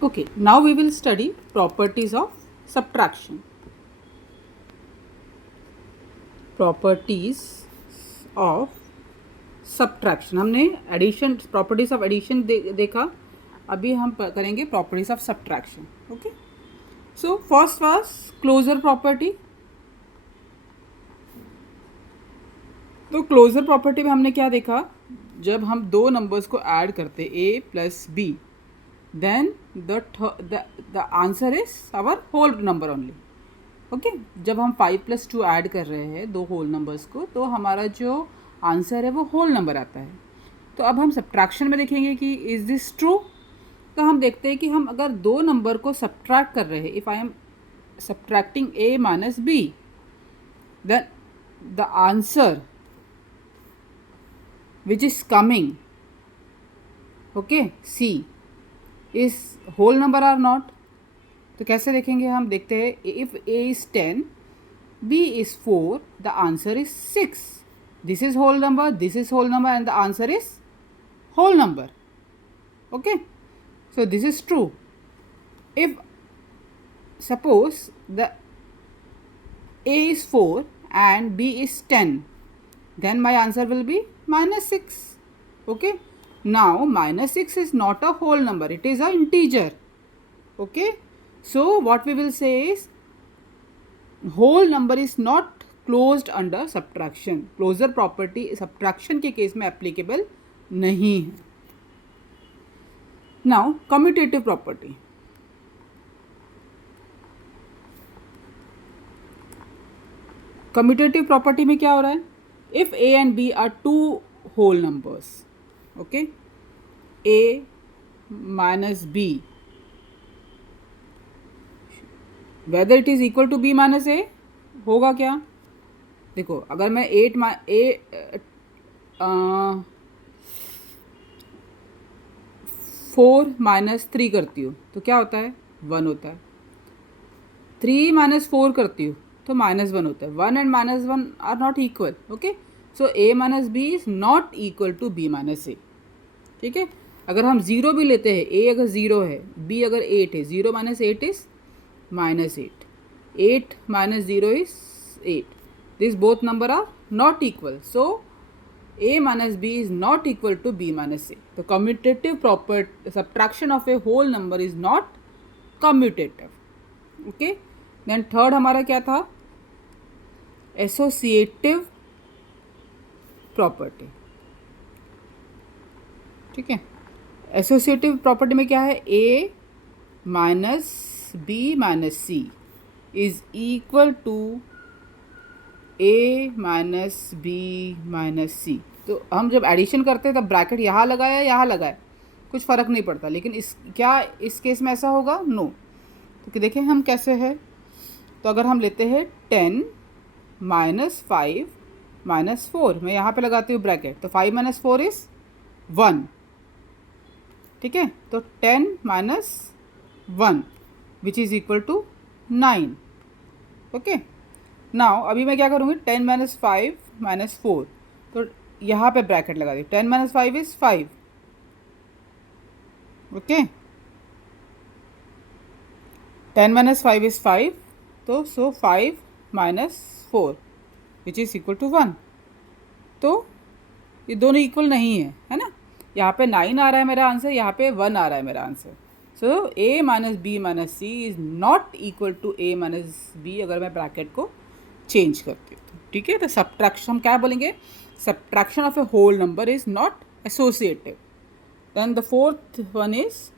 Okay, now we will study properties of subtraction. Properties of subtraction. हमने addition properties of addition देखा. अभी हम करेंगे properties of subtraction. Okay, so first was closure property. तो closure property में हमने क्या देखा, जब हम दो नंबर्स को ऐड करते a plus B, then the answer is our whole number only. Okay, जब हम 5 + 2 ऐड कर रहे हैं दो होल नंबर्स को, तो हमारा जो आंसर है वो होल नंबर आता है. तो अब हम सब्ट्रैक्शन में देखेंगे कि इज़ दिस ट्रू. तो हम देखते हैं कि हम अगर दो नंबर को सब्ट्रैक्ट कर रहे हैं, if I am subtracting a minus B, then the answer which is coming, okay, C, is whole number or not. तो कैसे देखेंगे, हम देखते हैं if a is 10, b is 4, the answer is 6. This is whole number, this is whole number, and the answer is whole number. Okay, so this is true. If suppose the a is 4 and b is 10, then my answer will be -6. Okay, now -6 is not a whole number, it is a integer. Okay, so what we will say is whole number is not closed under subtraction. Closure property subtraction के case में applicable नहीं है. Now commutative property. Commutative property में क्या हो रहा है, if a and b are two whole numbers, okay, a minus b, whether it is equal to b minus a, होगा क्या. देखो, अगर मैं 4 - 3 करती हूँ तो क्या होता है, 1 होता है. 3 - 4 करती हूँ तो -1 होता है. 1 and -1 are not equal. Okay, so a minus B is not equal to b minus A. ठीक है, अगर हम 0 भी लेते हैं, a अगर 0 है, b अगर 8 है, 0 - 8 is -8. 8 - 0 is 8. This both number are not equal, so a minus b is not equal to b minus a. The commutative property subtraction of a whole number is not commutative. Okay, then third हमारा क्या था, associative property. ठीक है, associative property में क्या है, a minus b minus c is equal to a minus B minus C. तो हम जब एडिशन करते हैं तब ब्रैकेट यहाँ लगाया यहाँ लगाया कुछ फ़र्क नहीं पड़ता, लेकिन इस केस में ऐसा होगा, नो. तो देखें हम कैसे है. तो अगर हम लेते हैं 10 - 5 - 4, मैं यहाँ पे लगाती हूँ ब्रैकेट, तो 5 - 4 इज़ 1. ठीक है, तो 10 - 1 which is equal to 9. Okay, now अभी मैं क्या करूँगी, 10 - 5 - 4, तो यहाँ पे ब्रैकेट लगा दी. 10 - 5 इज़ 5. ओके, 10 - 5 इज़ 5, तो सो 5 - 4 विच इज़ इक्वल टू 1. तो ये दोनों इक्वल नहीं है ना. यहाँ पे 9 आ रहा है मेरा आंसर, यहाँ पे 1 आ रहा है मेरा answer. So a minus B minus C is not equal to a minus B अगर मैं ब्रैकेट को चेंज करती हूँ. ठीक है, तो सब्ट्रैक्शन हम क्या बोलेंगे, subtraction of a whole number is not associative. Then the fourth one is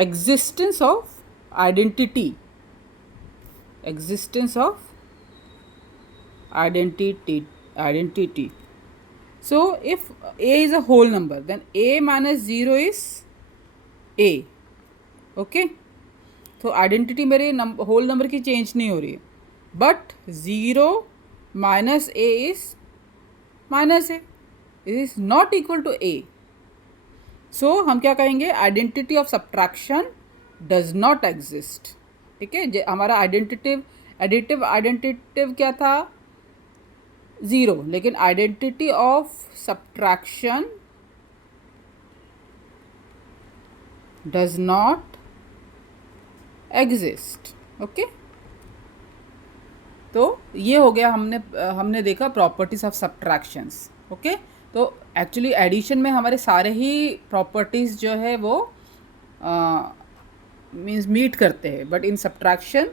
existence of identity. Existence of identity. So if a is a whole number, then a minus 0 is a. Okay, तो identity मेरे whole number की change नहीं हो रही है, but 0 minus A is minus A, it is not equal to A. So हम क्या कहेंगे, identity of subtraction does not exist. ठीक है, हमारा आइडेंटिटिव क्या था, 0, लेकिन identity of subtraction does not exist. Okay, तो ये हो गया, हमने देखा प्रॉपर्टीज ऑफ सब्ट्रैक्शंस। ओके, तो एक्चुअली एडिशन में हमारे सारे ही प्रॉपर्टीज़ जो है वो मीन्स मीट करते हैं, but in subtraction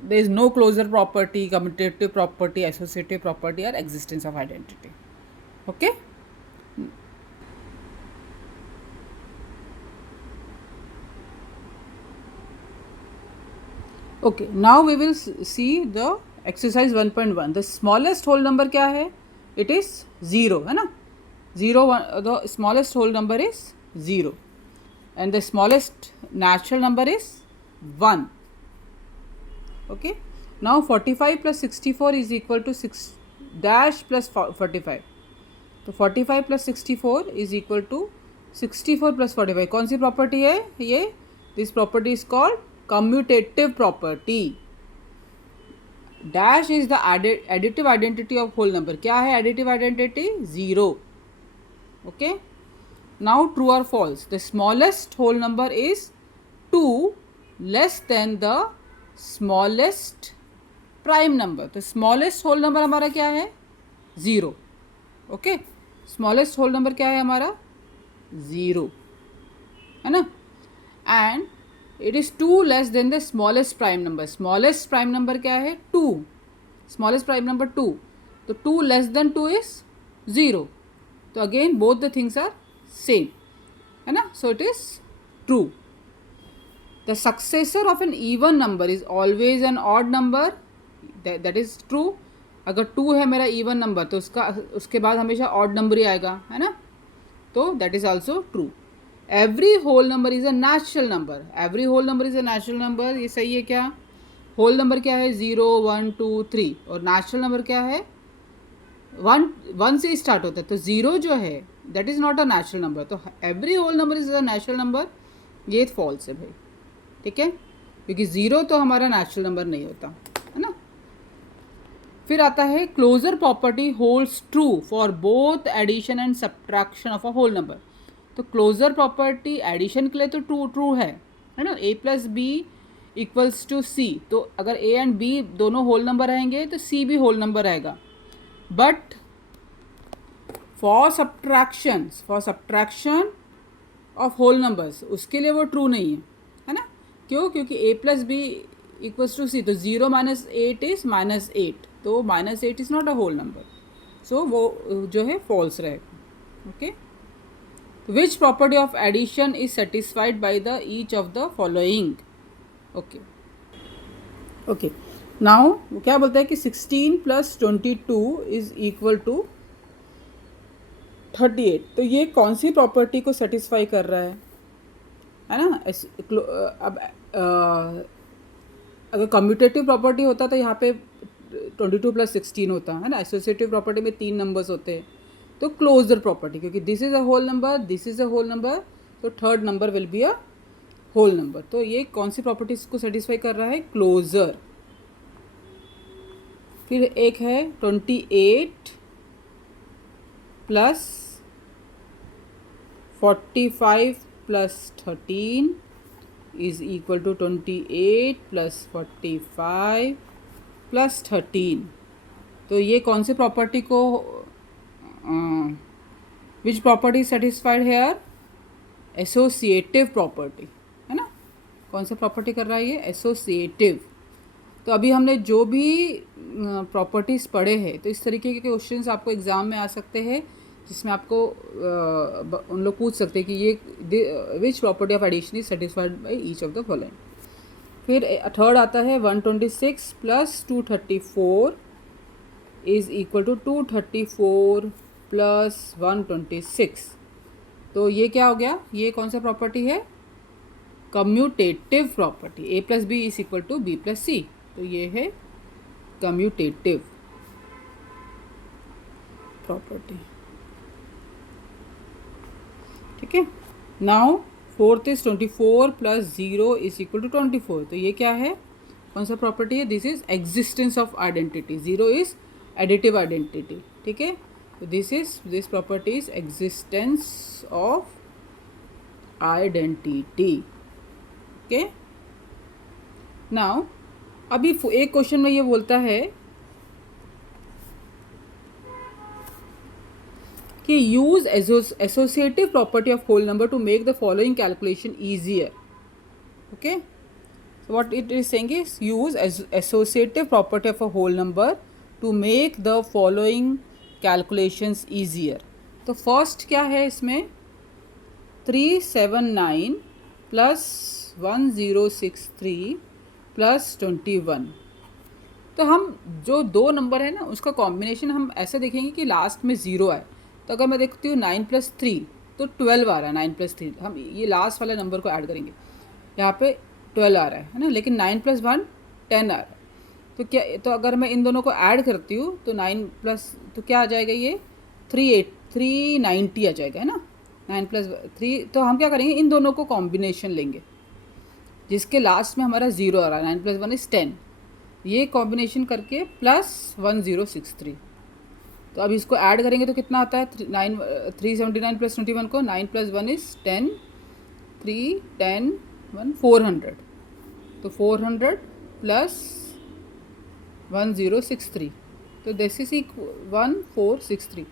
there is no closure property, commutative property, associative property or existence of identity. Okay, okay, now we will see the exercise 1.1. the smallest whole number क्या है? It is 0, है ना? 0, the smallest whole number is 0 and the smallest natural number is 1. Okay, now 45 plus 64 is equal to 6 dash plus 45. तो 45 plus 64 is equal to 64 plus 45. कौन सी property है ये? This property is called commutative property. Dash is the additive identity of whole number. क्या है additive identity? 0। Okay, now true और false. The smallest whole number is 2 less than the smallest prime number. तो smallest whole number हमारा क्या है? 0। Okay, smallest whole number क्या है हमारा? 0, है ना? And it is 2 less than the smallest prime number. Smallest prime number क्या है? 2। स्मॉलेस्ट प्राइम नंबर 2, तो 2 लेस देन 2 इज 0। तो again both the things are same, है ना? So it is true. The successor of an even number is always an odd number, that is true. अगर 2 है मेरा even number तो उसके बाद हमेशा ऑड नंबर ही आएगा, है ना? तो that is also true. Every whole number is a natural number. Every whole number is a natural number, ये सही है क्या? होल नंबर क्या है? 0, 1, 2, 3 और नेचुरल नंबर क्या है? 1 से स्टार्ट होता है, तो 0 जो है that is not a natural number. तो every whole number is a natural number, ये फॉल्स है भाई, ठीक है, क्योंकि 0 तो हमारा नेचुरल नंबर नहीं होता, है ना? फिर आता है closure property holds true for both addition and subtraction of a whole number. तो क्लोजर प्रॉपर्टी एडिशन के लिए तो ट्रू है ना? a plus B equals to C. तो अगर a एंड b दोनों होल नंबर रहेंगे तो c भी होल नंबर रहेगा। But for subtraction of whole numbers उसके लिए वो ट्रू नहीं है ना? क्यों? क्योंकि a plus B equals to C, तो 0 माइनस 8 इज माइनस 8, तो minus 8 is not a whole number, so वो जो है फॉल्स रहेगा। Okay, which property of addition is satisfied by the each of the following. Okay, okay, now क्या बोलता है कि 16 प्लस 22 इज इक्वल टू 38। तो ये कौन सी प्रॉपर्टी को सेटिस्फाई कर रहा है ना? अब अगर कम्यूटेटिव प्रॉपर्टी होता तो यहाँ पे 22 प्लस 16 होता, है ना? एसोसिएटिव प्रॉपर्टी में 3 नंबर्स होते हैं, तो क्लोजर प्रॉपर्टी, क्योंकि this is a whole number, this is a whole number, तो third number will be a whole number. तो ये कौन सी प्रॉपर्टीज को सेटिस्फाई कर रहा है? क्लोजर। फिर एक है 28 plus 45 plus 13 is equal to 28 plus 45 plus 13। तो ये कौन सी प्रॉपर्टी को which property satisfied here? Associative property, है ना? कौन सा प्रॉपर्टी कर रहा है ये? एसोसिएटिव। तो अभी हमने जो भी प्रॉपर्टीज़ पढ़े हैं, तो इस तरीके के क्वेश्चंस आपको एग्ज़ाम में आ सकते हैं, जिसमें आपको उन लोग पूछ सकते हैं कि ये which property of addition is satisfied by each of the following. फिर थर्ड आता है 126 plus 234 is equal to 234 plus 126। तो ये क्या हो गया? ये कौन सा प्रॉपर्टी है? Commutative property. A plus B is equal to B plus C, तो ये है कम्यूटेटिव प्रॉपर्टी, ठीक है। Now fourth is 24 plus 0 is equal to 24। तो ये क्या है? कौन सा प्रॉपर्टी है? This is existence of identity. 0 is additive identity, ठीक है। तो this property is existence of identity. Okay, now अभी एक क्वेश्चन में ये बोलता है कि use associative property of whole number to make the following calculation easier. Okay, so what it is saying is use associative property of a whole number to make the following calculations easier। तो first क्या है इसमें, 379 plus 1063 plus 21। तो हम जो दो number है ना उसका कॉम्बिनेशन हम ऐसे देखेंगे कि लास्ट में ज़ीरो आए। तो अगर मैं देखती हूँ 9 + 3 तो 12 आ रहा है। 9 + 3 हम ये लास्ट वाले नंबर को ऐड करेंगे, यहाँ पे 12 आ रहा है ना, लेकिन 9 + 1 10 आ रहा है। तो क्या, तो अगर मैं इन दोनों को ऐड करती हूँ तो 9 प्लस तो क्या आ जाएगा, ये 390 आ जाएगा, है ना। 9 + 3, तो हम क्या करेंगे, इन दोनों को कॉम्बिनेशन लेंगे जिसके लास्ट में हमारा ज़ीरो आ रहा है। 9 + 1 = 10, ये कॉम्बिनेशन करके प्लस 1063। तो अब इसको ऐड करेंगे तो कितना आता है, 379 + 21 को 9 + 1 = 10, 3 10 1 400। तो 400 प्लस 1063, तो दिस इज 1463।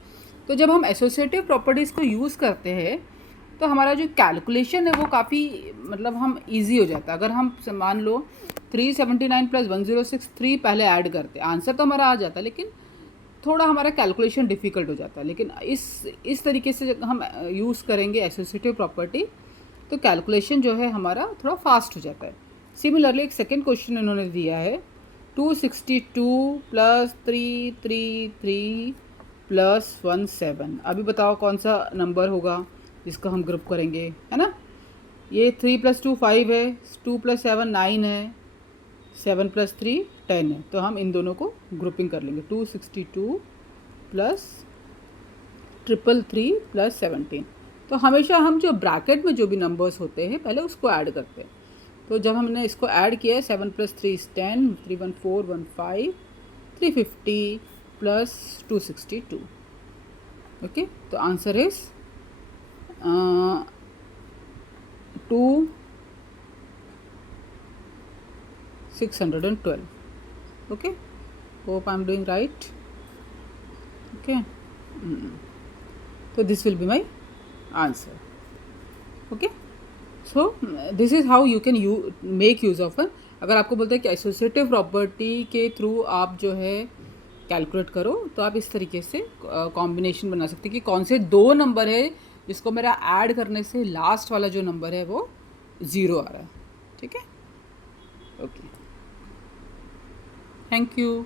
तो जब हम एसोसिएटिव प्रॉपर्टीज़ को यूज़ करते हैं तो हमारा जो कैलकुलेशन है वो काफ़ी मतलब हम इजी हो जाता है। अगर हम मान लो 379 + 1063 पहले ऐड करते, आंसर तो हमारा आ जाता, लेकिन थोड़ा हमारा कैलकुलेशन डिफ़िकल्ट हो जाता है। लेकिन इस तरीके से जब हम यूज़ करेंगे एसोसिएटिव प्रॉपर्टी तो कैलकुलेशन जो है हमारा थोड़ा फास्ट हो जाता है। सिमिलरली एक सेकेंड क्वेश्चन इन्होंने दिया है, 262 + 333 + 17। अभी बताओ कौन सा नंबर होगा जिसको हम ग्रुप करेंगे, है ना। ये 3 + 2 5 है, 2 + 7 9 है, 7 + 3 10 है। तो हम इन दोनों को ग्रुपिंग कर लेंगे, 262 + 333 + 17। तो हमेशा हम जो ब्रैकेट में जो भी नंबर्स होते हैं पहले उसको ऐड करते हैं। तो जब हमने इसको ऐड किया है, 7 + 3 = 10, 31415 350 + 262। ओके, तो answer is 2612। okay, hope I'm doing right. Okay, so this will be my answer. Okay, so this is how you can make use of a, अगर आपको बोलते हैं कि एसोसिएटिव प्रॉपर्टी के थ्रू आप जो है कैलकुलेट करो तो आप इस तरीके से कॉम्बिनेशन बना सकते हैं कि कौन से दो नंबर है जिसको मेरा ऐड करने से लास्ट वाला जो नंबर है वो ज़ीरो आ रहा है। ठीक है, ओके, थैंक यू।